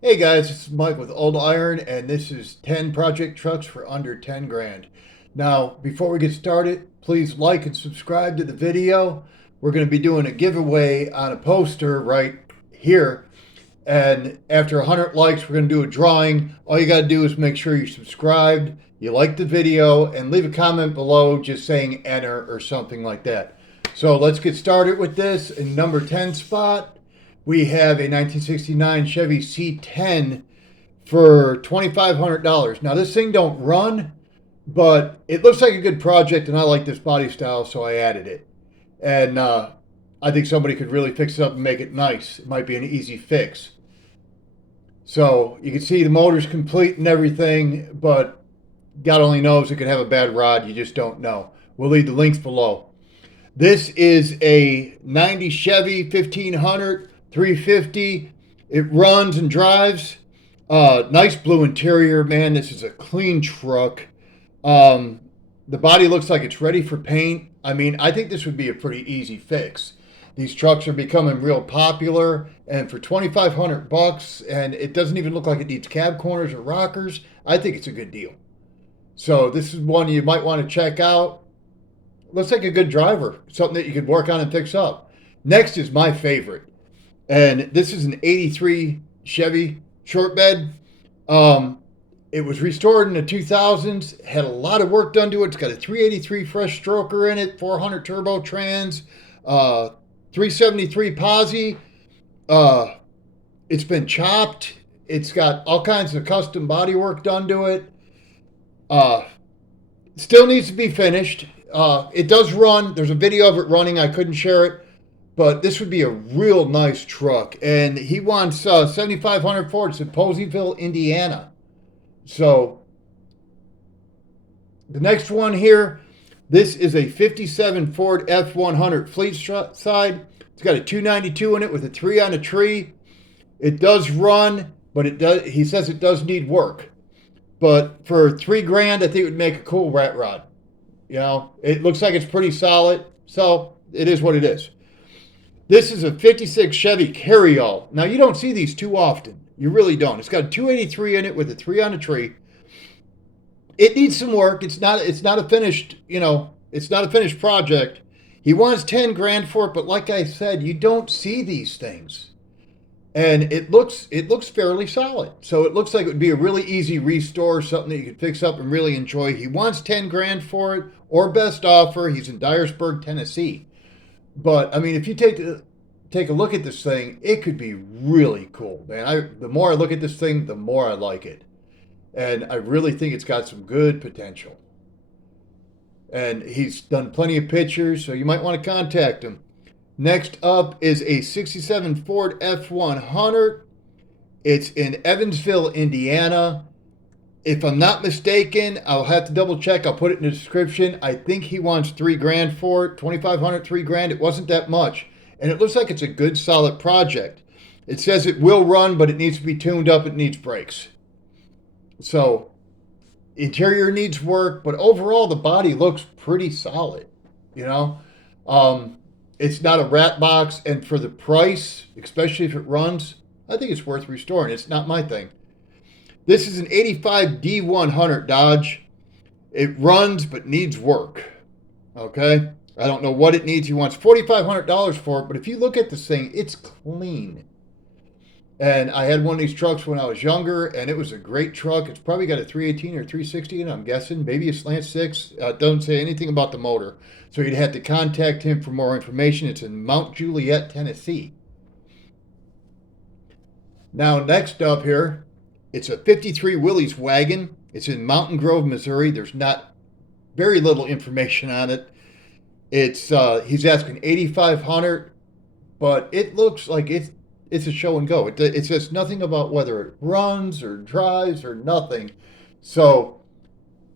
Hey guys, this is Mike with Old Iron, and this is 10 project trucks for under 10 grand. Now, before we get started, please like and subscribe to the video. We're going to be doing a giveaway on a poster right here. And after 100 likes, we're going to do a drawing. All you got to do is make sure you're subscribed, you like the video, and leave a comment below just saying enter or something like that. So let's get started with this. In number 10 spot, we have a 1969 Chevy C10 for $2,500. Now this thing don't run, but it looks like a good project, and I like this body style, so I added it. And I think somebody could really fix it up and make it nice. It might be an easy fix. So you can see the motor's complete and everything, but God only knows it could have a bad rod. You just don't know. We'll leave the links below. This is a 90 Chevy 1500 350. It runs and drives. Nice blue interior, man. This is a clean truck. The body looks like it's ready for paint. I mean, I think this would be a pretty easy fix. These trucks are becoming real popular, and for 2,500 bucks, and it doesn't even look like it needs cab corners or rockers, I think it's a good deal. So this is one you might want to check out. Looks like a good driver, something that you could work on and fix up. Next is my favorite, and this is an 83 Chevy short bed. It was restored in the 2000s, had a lot of work done to it. It's got a 383 fresh stroker in it, 400 turbo trans, 373 posi. It's been chopped. It's got all kinds of custom body work done to it. Still needs to be finished. It does run. There's a video of it running. I couldn't share it, but this would be a real nice truck. And he wants 7,500 for it. It's in Poseyville, Indiana. So the next one here, this is a 57 Ford F100 fleet side. It's got a 292 in it with a 3 on a tree. It does run, but it does. He says it does need work. But for 3 grand, I think it would make a cool rat rod. You know, it looks like it's pretty solid, so it is what it is. This is a 56 Chevy Carryall. Now, you don't see these too often. You really don't. It's got a 283 in it with a 3 on a tree. It needs some work. It's not a finished, it's not a finished project. He wants 10 grand for it, but like I said, you don't see these things. And it looks fairly solid. So it looks like it would be a really easy restore, something that you could fix up and really enjoy. He wants 10 grand for it, or best offer. He's in Dyersburg, Tennessee. But I mean, if you take a look at this thing, it could be really cool, man. The more I look at this thing, the more I like it. And I really think it's got some good potential. And he's done plenty of pictures, so you might want to contact him. Next up is a 67 Ford F100. It's in Evansville, Indiana. If I'm not mistaken, I'll have to double check. I'll put it in the description. I think he wants 3 grand for it. 2,500, 3 grand. It wasn't that much. And it looks like it's a good, solid project. It says it will run, but it needs to be tuned up. It needs brakes. So, interior needs work, but overall, the body looks pretty solid. You know? It's not a rat box, and for the price, especially if it runs, I think it's worth restoring. It's not my thing. This is an 85 D100 Dodge. It runs but needs work. Okay? I don't know what it needs. He wants $4,500 for it, but if you look at this thing, it's clean. And I had one of these trucks when I was younger, and it was a great truck. It's probably got a 318 or 360 in it, I'm guessing. Maybe a slant 6. It doesn't say anything about the motor. So you'd have to contact him for more information. It's in Mount Juliet, Tennessee. Now, next up here, it's a 53 Willies Wagon. It's in Mountain Grove, Missouri. There's not very little information on it. It's he's asking 8,500, but it looks like it's a show and go. It says nothing about whether it runs or drives or nothing. So,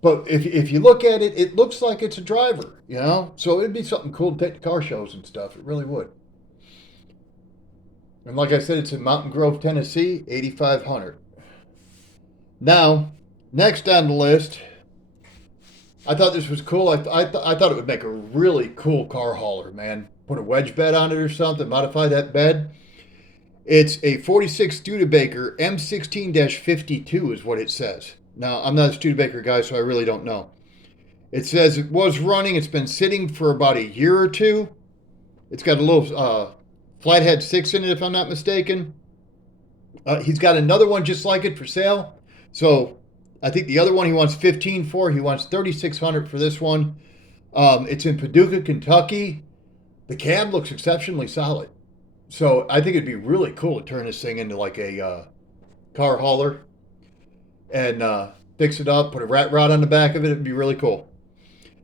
but if you look at it, it looks like it's a driver, So it'd be something cool to take to car shows and stuff. It really would. And like I said, it's in Mountain Grove, Tennessee, 8,500. Now, next on the list, I thought this was cool. I thought it would make a really cool car hauler, man. Put a wedge bed on it or something, modify that bed. It's a 46 Studebaker M16-52 is what it says. Now, I'm not a Studebaker guy, so I really don't know. It says it was running. It's been sitting for about a year or two. It's got a little flathead 6 in it, if I'm not mistaken. He's got another one just like it for sale. So I think the other one he wants 15 for. He wants 3,600 for this one. It's in Paducah, Kentucky. The cab looks exceptionally solid. So I think it'd be really cool to turn this thing into like a car hauler and fix it up, put a rat rod on the back of it. It'd be really cool.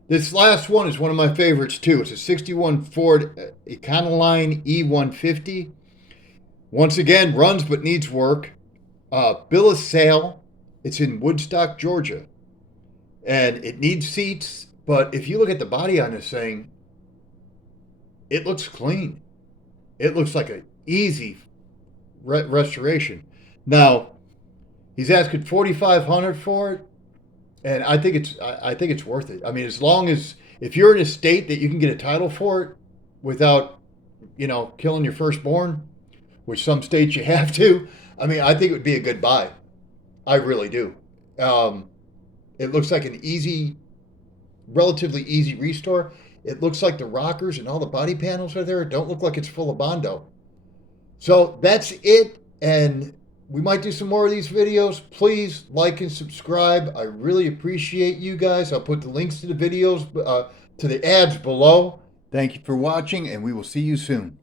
This last one is one of my favorites too. It's a 61 Ford Econoline E150. Once again, runs but needs work. Bill of sale. It's in Woodstock, Georgia. And it needs seats, but if you look at the body on this thing, it looks clean. It looks like an easy restoration. Now, he's asking 4,500 for it. And I think it's worth it. I mean, as long as if you're in a state that you can get a title for it without, killing your firstborn, which some states you have to. I mean, I think it would be a good buy. I really do. It looks like an relatively easy restore. It looks like the rockers and all the body panels are there. It don't look like it's full of Bondo. So that's it. And we might do some more of these videos. Please like and subscribe. I really appreciate you guys. I'll put the links to the videos, to the ads below. Thank you for watching, and we will see you soon.